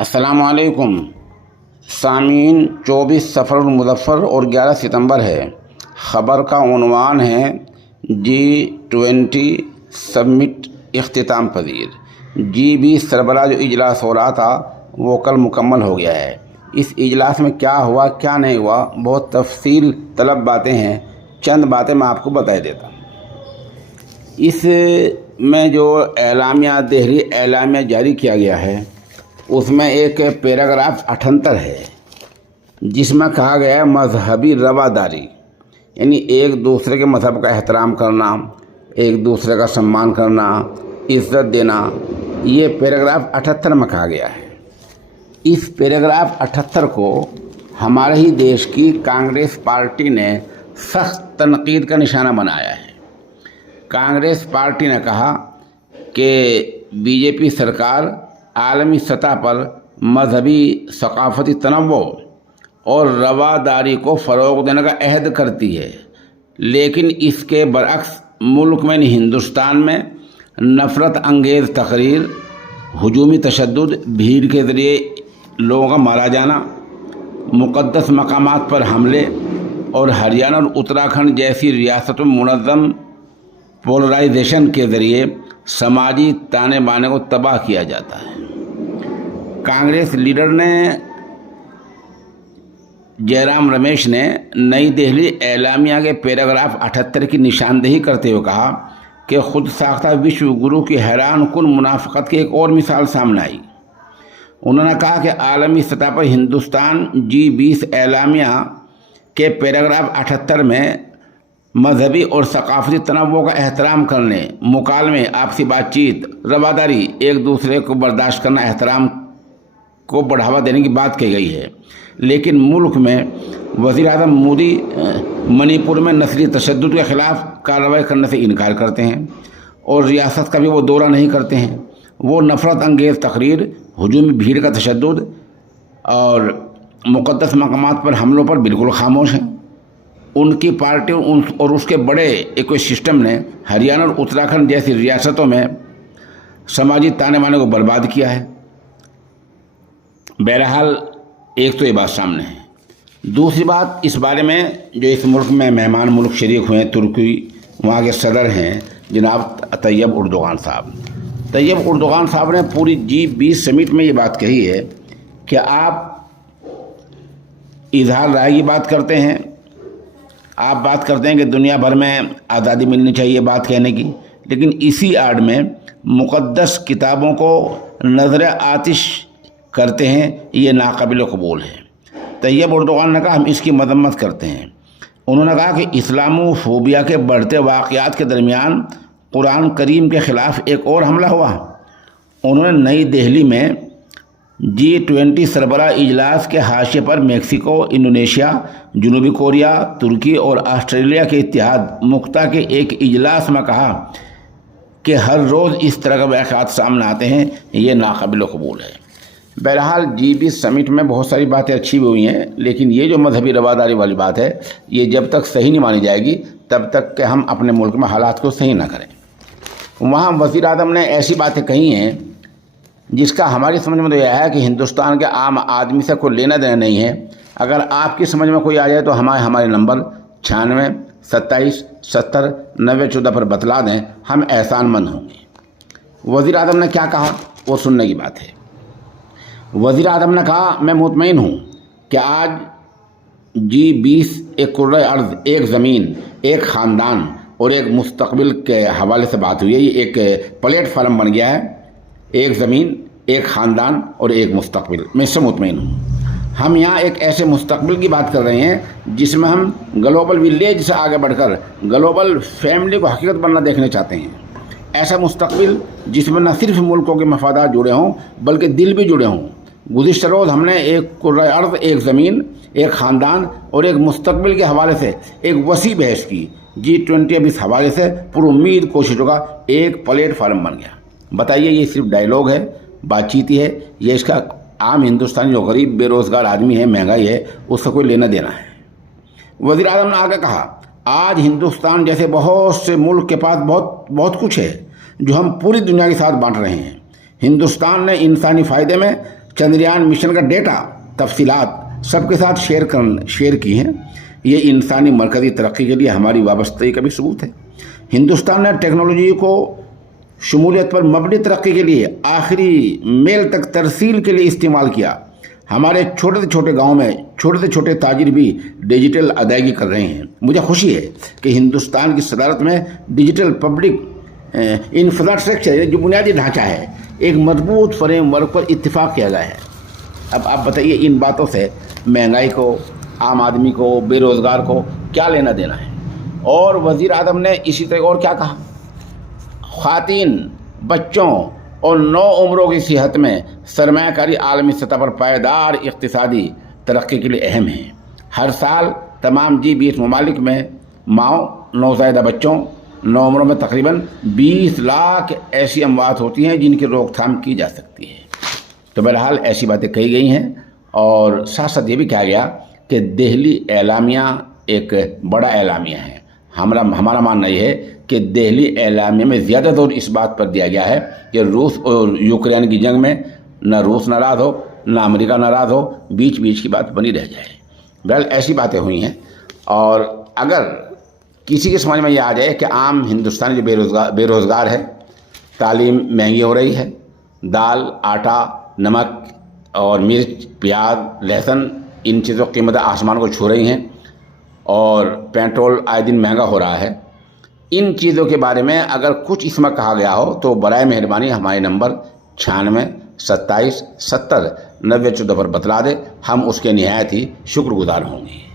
अस्सलाम वालेकुम सामीन। 24 सफ़र मुज़फ़्फ़र और 11 सितंबर है। ख़बर का उन्वान है G20 समिट इख्तिताम पजीर। G20 सरबराह जो इजलास हो रहा था वो कल मुकम्मल हो गया है। इस इजलास में क्या हुआ क्या नहीं हुआ बहुत तफसील तलब बातें हैं। चंद बातें मैं आपको बता देता हूँ। इस में जो एलामिया देहरी एलामिया जारी किया गया है उसमें एक पैराग्राफ 78 है जिसमें कहा गया है मजहबी रवादारी, यानी एक दूसरे के मज़हब का एहतराम करना, एक दूसरे का सम्मान करना, इज़्ज़त देना। ये पैराग्राफ 78 में कहा गया है। इस पैराग्राफ 78 को हमारे ही देश की कांग्रेस पार्टी ने सख्त तनकीद का निशाना बनाया है। कांग्रेस पार्टी ने कहा कि बीजेपी सरकार आलमी सतह पर मजहबी सकाफती तनव्वुर और रवादारी को फ़रोग़ देने का अहद करती है, लेकिन इसके बरअक्स मुल्क में हिंदुस्तान में नफ़रत अंगेज़ तकरीर, हुजूमी तशद्दुद, भीड़ के ज़रिए लोगों का मारा जाना, मुक़द्दस मकामात पर हमले और हरियाणा और उत्तराखंड जैसी रियासतों में मुनज़्ज़म पोलराइजेशन के ज़रिए समाजी ताने बाने को तबाह किया जाता है। कांग्रेस लीडर ने जयराम रमेश ने नई दिल्ली एलामिया के पैराग्राफ 78 की निशानदेही करते हुए कहा कि खुद साख्ता विश्व गुरु की हैरान कुन मुनाफ़क़त की एक और मिसाल सामने आई। उन्होंने कहा कि आलमी सतह पर हिंदुस्तान G20 एलामिया के पैराग्राफ 78 में मजहबी और सकाफती तनव्वुर का एहतराम करने, मुकालमे, आपसी बातचीत, रवादारी, एक दूसरे को बर्दाश्त करना, एहतराम को बढ़ावा देने की बात कही गई है। लेकिन मुल्क में वज़ीर आज़म मोदी मणिपुर में नस्ली तशद्दुद के ख़िलाफ़ कार्रवाई करने से इनकार करते हैं और रियासत का भी वो दौरा नहीं करते हैं। वो नफ़रत अंगेज़ तकरीर, हुजूमी भीड़ का तशद्दुद और मुक़द्दस मकामात पर हमलों पर बिल्कुल खामोश हैं। उनकी पार्टी और उसके बड़े इको सिस्टम ने हरियाणा और उत्तराखंड जैसी रियासतों में समाजी ताने बाने को बर्बाद किया है। बहरहाल एक तो ये बात सामने है। दूसरी बात, इस बारे में जो इस मुल्क में मेहमान मुल्क शरीक हुए हैं, तुर्की, वहाँ के सदर हैं जनाब तैयब उर्दोगान साहब। तैयब उर्दोगान साहब ने पूरी G20 समिट में ये बात कही है कि आप इजहार राय की बात करते हैं, आप बात करते हैं कि दुनिया भर में आज़ादी मिलनी चाहिए बात कहने की, लेकिन इसी आड़ में मुक़द्दस किताबों को नज़र आतिश करते हैं, ये नाकाबिल कबूल है। तैयब उर्दोगान ने कहा हम इसकी मजम्मत करते हैं। उन्होंने कहा कि इस्लामोफोबिया के बढ़ते वाक़यात के दरमियान कुरान करीम के ख़िलाफ़ एक और हमला हुआ। उन्होंने नई दिल्ली में G20 सरबराह इजलास के हाशिए पर मेक्सिको, इंडोनेशिया, जनूबी कोरिया, तुर्की और ऑस्ट्रेलिया के इत्तेहाद मुख्ता के एक इजलास में कहा कि हर रोज़ इस तरह के वाक़यात सामने आते हैं, ये नाकाबिल कबूल है। बहरहाल G20 समिट में बहुत सारी बातें अच्छी भी हुई हैं, लेकिन ये जो मजहबी रवादारी वाली बात है ये जब तक सही नहीं मानी जाएगी तब तक कि हम अपने मुल्क में हालात को सही ना करें। वहाँ वज़ीर आज़म ने ऐसी बातें कही हैं जिसका हमारी समझ में तो यह है कि हिंदुस्तान के आम आदमी से कोई लेना देना नहीं है। अगर आपकी समझ में कोई आ जाए तो हमारे नंबर 96 27 70 90 14 पर बतला दें, हम एहसानमंद होंगे। वज़ीर आज़म ने क्या कहा वो सुनने की बात है। वज़ीर आज़म ने कहा मैं मुतमईन हूँ कि आज G20 एक कुर्रे अर्ज़, एक ज़मीन, एक ख़ानदान और एक मुस्तक़बिल के हवाले से बात हुई है। ये एक प्लेटफार्म बन गया है, एक ज़मीन, एक ख़ानदान और एक मुस्तक़बिल। मैं इससे मुतमईन हूँ। हम यहाँ एक ऐसे मुस्तक़बिल की बात कर रहे हैं जिसमें हम ग्लोबल विलेज से आगे बढ़कर ग्लोबल फैमिली को हकीकत बनना देखने चाहते हैं। ऐसा मुस्तक़बिल जिसमें न सिर्फ मुल्कों के मफादात जुड़े हों बल्कि दिल भी जुड़े हों। गुज़िश्ता रोज़ हमने एक कुर्रा अर्ज़, एक ज़मीन, एक ख़ानदान और एक मुस्तक़बिल के हवाले से एक वसी बहस की। G20 अब इस हवाले से पुरुम्मीद कोशिशों का एक प्लेटफार्म बन गया। बताइए ये सिर्फ डायलॉग है, बातचीत ही है, ये इसका आम हिंदुस्तानी जो गरीब बेरोज़गार आदमी है, महंगाई है, उसका कोई लेना देना है। वज़ीर आज़म ने आगे कहा आज हिंदुस्तान जैसे बहुत से मुल्क के पास बहुत कुछ है जो हम पूरी दुनिया के साथ बांट रहे हैं। हिंदुस्तान ने इंसानी फ़ायदे में चंद्रयान मिशन का डेटा तफसीलात सबके साथ शेयर की हैं। ये इंसानी मरकज़ी तरक्की के लिए हमारी वाबस्तगी का भी सबूत है। हिंदुस्तान ने टेक्नोलॉजी को शमूलियत पर मबनी तरक्की के लिए आखिरी मेल तक तरसील के लिए इस्तेमाल किया। हमारे छोटे से छोटे गाँव में छोटे से छोटे ताजिर भी डिजिटल अदायगी कर रहे हैं। मुझे खुशी है कि हिंदुस्तान की सदारत में डिजिटल पब्लिक इंफ्रास्ट्रक्चर जो बुनियादी ढांचा है, एक मजबूत फ्रेमवर्क पर इत्तिफाक किया गया है। अब आप बताइए, इन बातों से महंगाई को, आम आदमी को, बेरोज़गार को क्या लेना देना है? और वज़ीर आज़म ने इसी तरह और क्या कहा, ख़वातीन, बच्चों और नौ उम्रों की सेहत में सरमायाकारी आलमी सतह पर पायदार इक़्तिसादी तरक्की के लिए अहम है। हर साल तमाम G20 ममालिक में माओ नौज़ायदा बच्चों 9 उम्रों में तकरीबन 20 लाख ऐसी अमवात होती हैं जिनकी रोकथाम की जा सकती है। तो बहरहाल ऐसी बातें कही गई हैं और साथ साथ ये भी कहा गया कि दिल्ली एलामिया एक बड़ा एलामिया है। हमारा मानना ये है कि दिल्ली एलामिया में ज़्यादा जोर इस बात पर दिया गया है कि रूस और यूक्रेन की जंग में न रूस नाराज़ हो न अमेरिका नाराज़ हो, बीच बीच की बात बनी रह जाए। बहरहाल ऐसी बातें हुई हैं। और अगर किसी के समझ में ये आ जाए कि आम हिंदुस्तानी जो बेरोज़गार है, तालीम महंगी हो रही है, दाल, आटा, नमक और मिर्च, प्याज, लहसुन, इन चीज़ों की कीमतें आसमान को छू रही हैं और पेट्रोल आए दिन महंगा हो रहा है, इन चीज़ों के बारे में अगर कुछ इसमें कहा गया हो तो बराए मेहरबानी हमारे नंबर 96 27 70 90 14 पर बतला दे। हम उसके निहायत ही शुक्रगुजार होंगे।